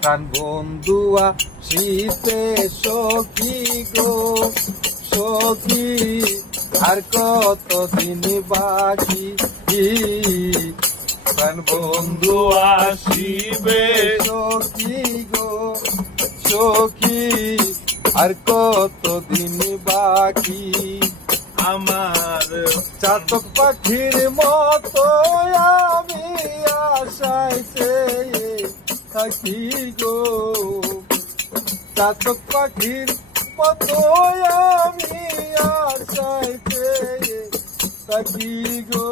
প্রাণ বন্ধুয়া শীতে সখী গো সখী, আর কতদিন বাকি প্রাণ বন্ধু আসিবে সখী গো সখী, আর কতদিন বাকি আমার চাতক পাখির মতো আমি আশায় চেয়ে থাকি গো, চাতক পাখির মতো আমি আশায় চেয়ে থাকি গো,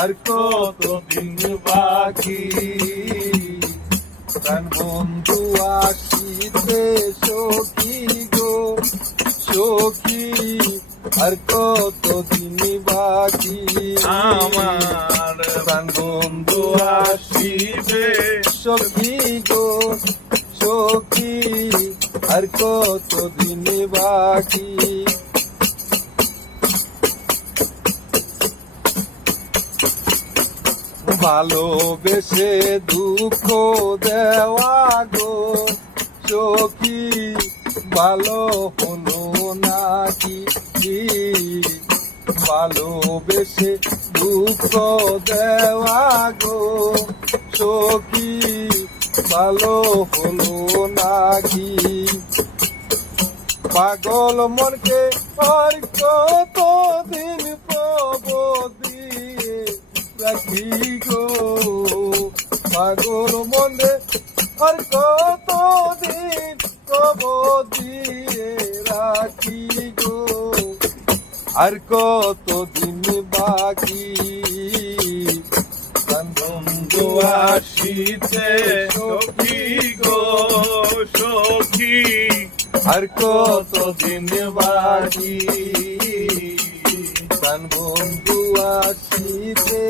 আর কতদিন বাকি প্রাণ বন্ধু আসিতে সখী গো সখী, আর কতদিন বাকি আমার প্রাণ বন্ধু আসিবে সখী গো সখী, আর কতদিন বাকি ভালোবেসে দুঃখ দেওয়া গো সখী, ভালো হলো নাকি ভালোবেসে দুঃখ দেওয়া গো সখী, ভালো হলো নাকি পাগল মনকে আর কতদিন প্রবদিয়ে রাখি গো, পাগল মনে আর কতদিন প্রবদিয়ে রাখি গো, আর কতদিন বাকি বন্ধু আসিতে সখী গো সখী, আর কতদিন বাকি প্রাণ বন্ধু আসিতে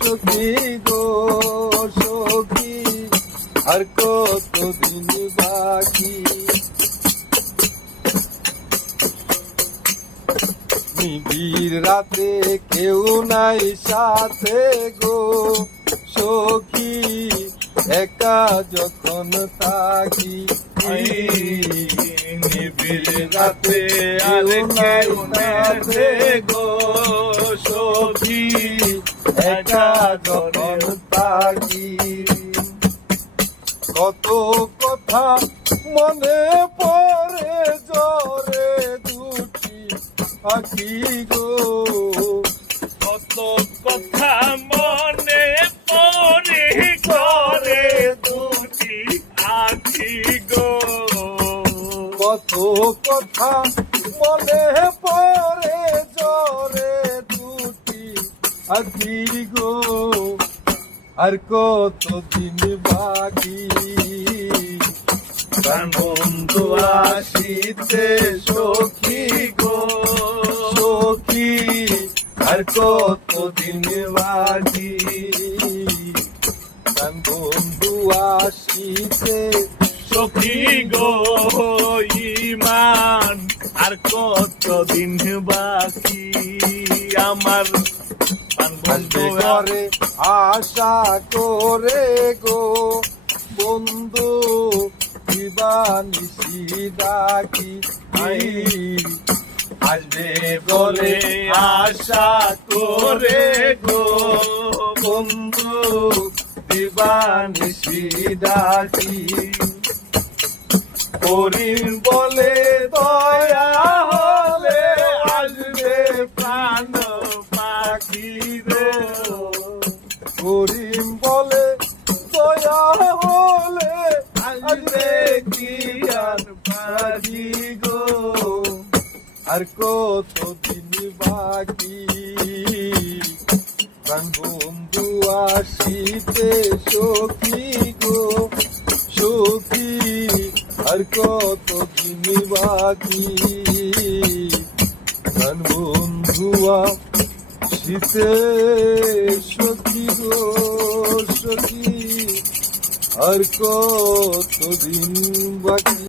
সখী গো সখী, আর কতদিন বাকি নিবিড় রাতে কেউ নাই সাথে গো সখী, একা যখন থাকি নিবিড় রাতে আর কেউ নেই গো সখী, একা যখন থাকি কত কথা মনে পড়ে জরে দুটি আঁকি গো, কত কথা মনে পড়ে করে দুটি আঁখি গো, কত কথা মনে পড়ে জরে দুটি আঁকি গো, আর কতদিন বাকি প্রাণ বন্ধু আসিতে সখী গো সখী, আর কতদিন বাকি প্রাণ বন্ধু আসিতে সখী গো ইমান, আর কতদিন বাকি আমার আসবে ঘরে আশা করে গো বন্ধু, দিবানিশি ডাকি আসবে বলে আশা করে গো বন্ধু, দিবানিশি ডাকি করিম বলে দয়া হলে আসবে প্রাণ পাখি রে, করিম বলে দয়া হলে আসবে কি আর পাখি গো, আর কতদিন বাকি প্রাণ বন্ধু আসিতে সখী গো সখী, আর কতদিন বাকি প্রাণ বন্ধু আসিতে সখী গো সখী, আর কতদিন বাকি।